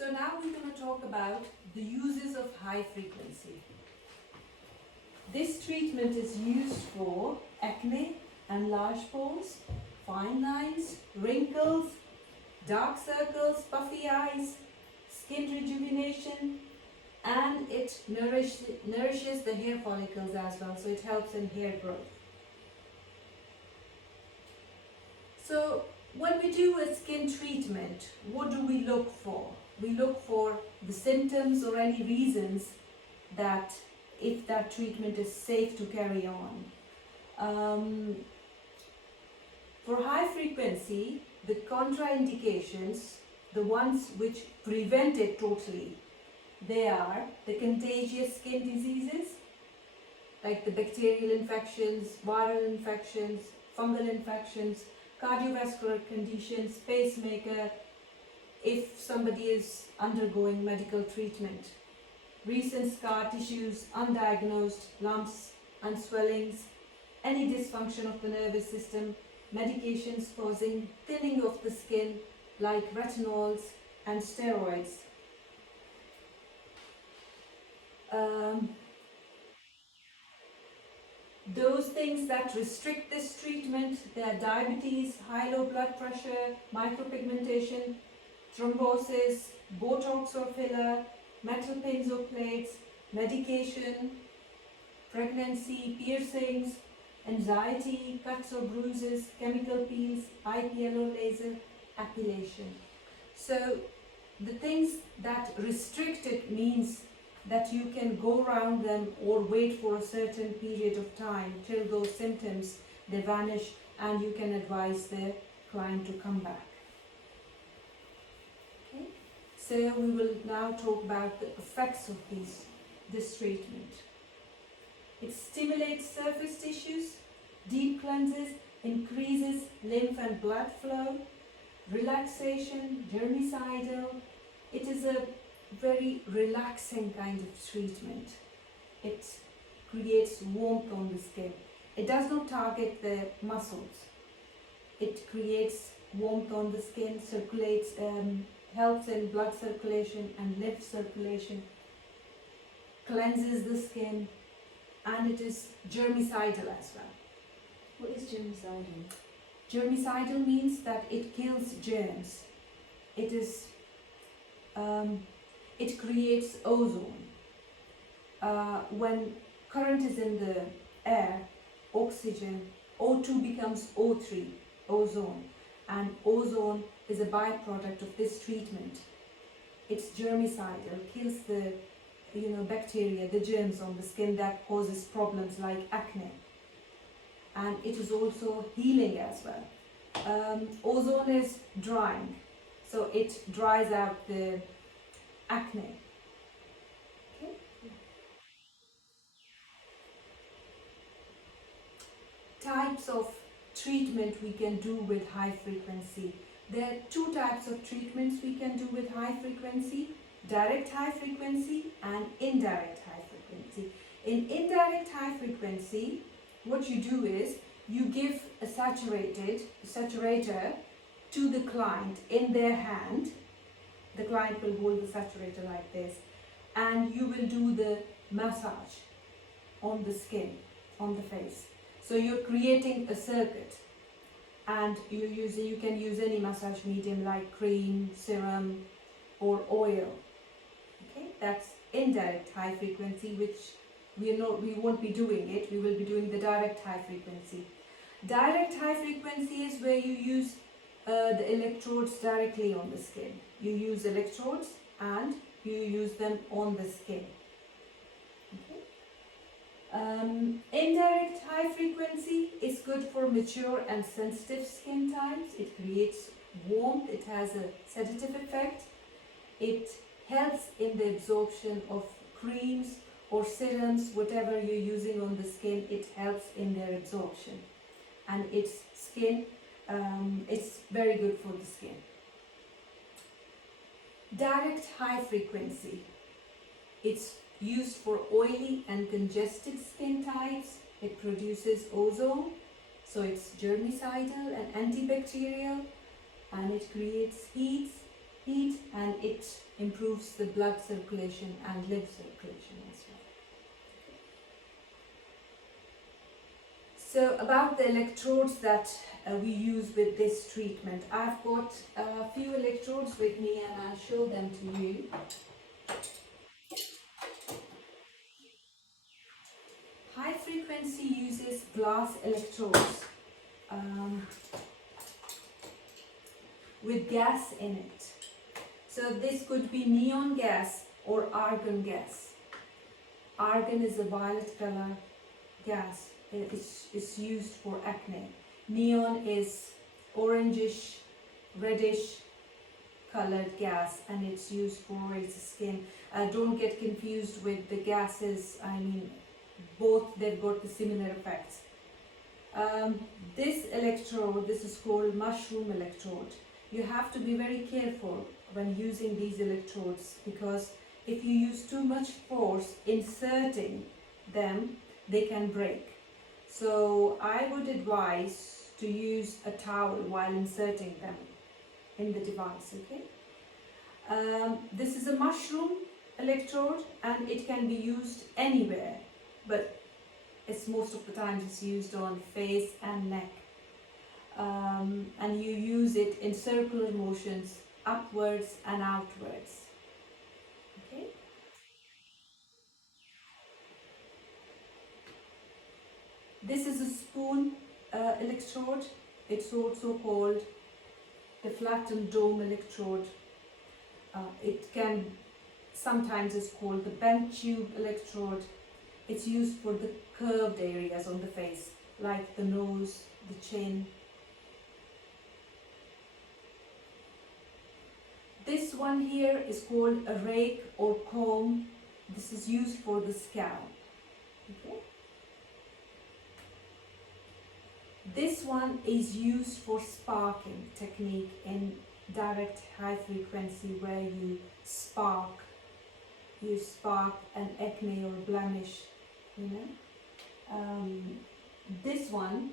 So now we're going to talk about the uses of high frequency. This treatment is used for acne and large pores, fine lines, wrinkles, dark circles, puffy eyes, skin rejuvenation, and it nourishes the hair follicles as well, so it helps in hair growth. So when we do a skin treatment, what do we look for? We look for the symptoms or any reasons that if that treatment is safe to carry on. For high frequency, the contraindications, the ones which prevent it totally, they are the contagious skin diseases like the bacterial infections, viral infections, fungal infections, cardiovascular conditions, pacemaker, if somebody is undergoing medical treatment, recent scar tissues, undiagnosed lumps and swellings, any dysfunction of the nervous system, medications causing thinning of the skin like retinols and steroids. Those things that restrict this treatment, they are diabetes, high-low blood pressure, micropigmentation, thrombosis, Botox or filler, metal pins or plates, medication, pregnancy, piercings, anxiety, cuts or bruises, chemical peels, IPL or laser, appellation. So the things that restrict it means that you can go around them or wait for a certain period of time till those symptoms they vanish and you can advise the client to come back. Okay? So we will now talk about the effects of this treatment. It stimulates surface tissues, deep cleanses, increases lymph and blood flow, relaxation, germicidal. It is a very relaxing kind of treatment. It creates warmth on the skin. It does not target the muscles. It creates warmth on the skin, circulates, helps in blood circulation and lymph circulation, cleanses the skin, and it is germicidal as well. What is germicidal? Germicidal means that it kills germs. It is it creates ozone. When current is in the air, oxygen, O2 becomes O3, ozone, and ozone is a byproduct of this treatment. It's germicidal, kills the bacteria, the germs on the skin that causes problems like acne. And it is also healing as well. Ozone is drying, so it dries out the acne. Okay? Types of treatment we can do with high frequency. There are two types of treatments we can do with high frequency: direct high frequency and indirect high frequency. In indirect high frequency, what you do is you give a saturator to the client in their hand. The client will hold the saturator like this, and you will do the massage on the skin, on the face. So you're creating a circuit, and you can use any massage medium like cream, serum or oil. Okay, that's indirect high frequency, which we won't be doing it. We will be doing the direct high frequency. Direct high frequency is where you use the electrodes directly on the skin. You use electrodes and you use them on the skin. Okay. Indirect high frequency is good for mature and sensitive skin types. It creates warmth. It has a sedative effect. It helps in the absorption of creams or serums, whatever you're using on the skin. It helps in their absorption, and it's very good for the skin. Direct high frequency, it's used for oily and congested skin types. It produces ozone, so it's germicidal and antibacterial, and it creates heat and and it improves the blood circulation and lymph circulation as well. So about the electrodes that we use with this treatment, I've got a few electrodes with me and I'll show them to you. High frequency uses glass electrodes with gas in it. So this could be neon gas or argon gas. Argon is a violet color gas. It's used for acne. Neon is orangish, reddish colored gas, and it's used for oily skin. Don't get confused with the gases. I mean, both, they've got the similar effects. This electrode, this is called mushroom electrode. You have to be very careful when using these electrodes, because if you use too much force inserting them, they can break. So I would advise to use a towel while inserting them in the device, okay? This is a mushroom electrode and it can be used anywhere, but it's most of the time it's used on face and neck. And you use it in circular motions, upwards and outwards. Okay? This is a spoon electrode. It's also called the flattened dome electrode. It can sometimes is called the bent tube electrode. It's used for the curved areas on the face, like the nose, the chin. This one here is called a rake or comb. This is used for the scalp. Okay? This one is used for sparking technique in direct high frequency, where you spark an acne or blemish, you know. This one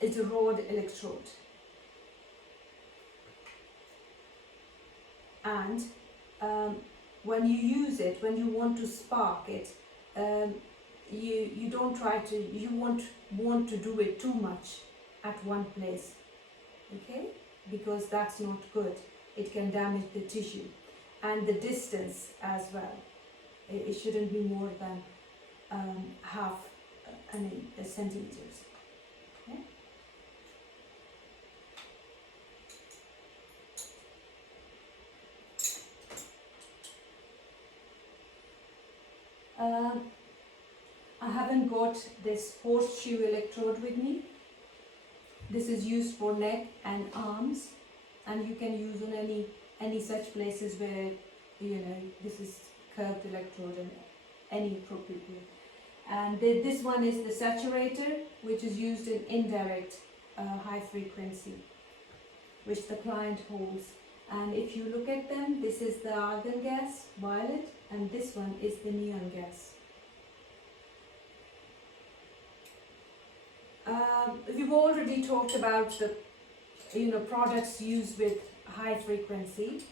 is a rod electrode, and when you use it, when you want to spark it, you don't try to, you won't want to do it too much at one place, okay, because that's not good. It can damage the tissue, and the distance as well. It shouldn't be more than half centimeters. Okay? I haven't got this horseshoe electrode with me. This is used for neck and arms, and you can use on any such places where, you know, this is curved electrode and any appropriate way. And this one is the saturator, which is used in indirect high frequency, which the client holds. And if you look at them, this is the argon gas, violet, and this one is the neon gas. We've already talked about the, you know, products used with high frequency.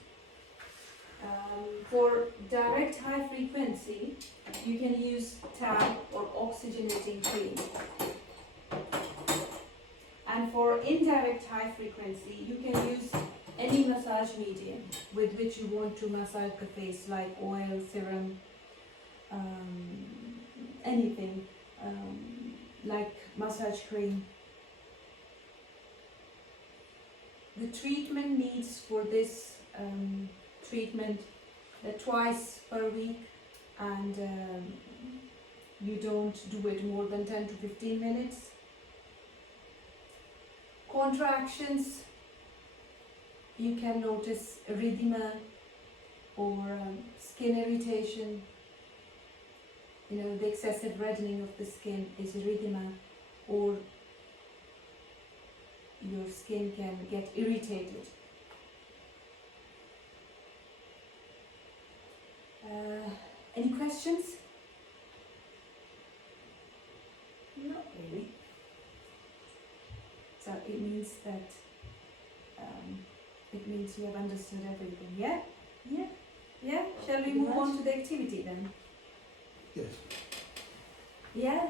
For direct high frequency, you can use tab or oxygenating cream. And for indirect high frequency, you can use any massage medium with which you want to massage the face, like oil, serum, anything, like massage cream. The treatment needs for this treatment twice per week, and you don't do it more than 10 to 15 minutes. Contractions, you can notice erythema or skin irritation. You know, the excessive reddening of the skin is erythema, or your skin can get irritated. Any questions? Not really. So it means that it means you have understood everything. Yeah? Yeah. Yeah? Shall we move on to the activity then? Yes. Yeah?